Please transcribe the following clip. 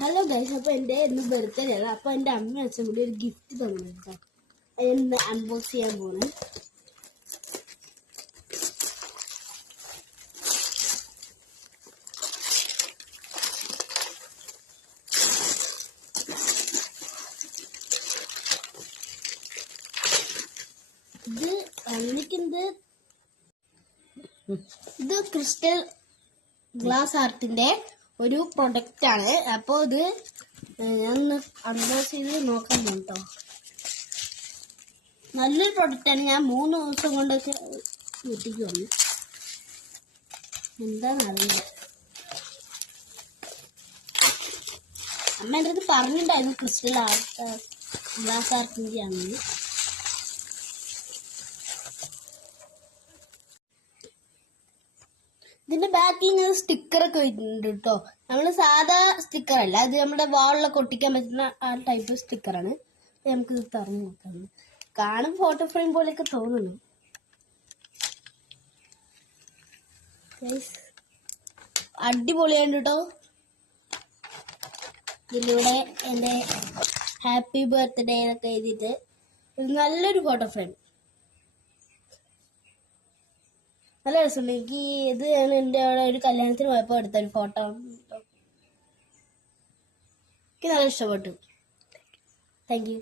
Hello guys, അപ്പോൾ എൻ്റെ ഇന്ന് ബർത്ത്ഡേ ആണ്. അപ്പോൾ എൻ്റെ അമ്മ അച്ഛൻ കൂടി ഒരു ഗിഫ്റ്റ് തന്നു കേട്ടോ. അതിന്ന് അൺബോക്സ് ചെയ്യാൻ പോണ്. ഇത് ക്രിസ്റ്റൽ ഗ്ലാസ് ആർട്ടിന്റെ ഒരു പ്രൊഡക്റ്റ് ആണ്. അപ്പോൾ ഇത് ഞാൻ അൺബോക്സ് ചെയ്ത് നോക്കാൻ കേട്ടോ. നല്ലൊരു പ്രൊഡക്റ്റ് ആണ്. ഞാൻ 3 ദിവസം കൊണ്ടൊക്കെ വീട്ടിലേക്ക് വന്നു. എന്താണെന്നറിയില്ല. അമ്മ എൻ്റെ അടുത്ത് പറഞ്ഞിട്ടുണ്ടായിരുന്നു ക്രിസ്റ്റൽ ഗ്ലാസ് ആർട്ടിന്റെ ആണെന്ന്. ഇതിന്റെ ബാക്കിൽ നിന്ന് സ്റ്റിക്കറൊക്കെ വരുന്നുണ്ട് കേട്ടോ. നമ്മൾ സാധാ സ്റ്റിക്കർ അല്ല, അത് നമ്മുടെ വാളിലൊക്കെ ഒട്ടിക്കാൻ പറ്റുന്ന ആ ടൈപ്പ് സ്റ്റിക്കറാണ്. നമുക്ക് ഇത് തുറന്നു നോക്കാം. കാണും ഫോട്ടോ ഫ്രെയിം പോലെയൊക്കെ തോന്നുന്നു. അടിപൊളിയാണ് കേട്ടോ. ഇതിലൂടെ എൻ്റെ ഹാപ്പി ബർത്ത്ഡേ എന്നൊക്കെ എഴുതിയിട്ട് നല്ലൊരു ഫോട്ടോ ഫ്രെയിം. നല്ല രസമുണ്ട്. എനിക്ക് ഇത് എൻ്റെ അവിടെ ഒരു കല്യാണത്തിന് പോയപ്പോൾ എടുത്തൊരു ഫോട്ടോ. എനിക്ക് നല്ല ഇഷ്ടപ്പെട്ടു. Thank you.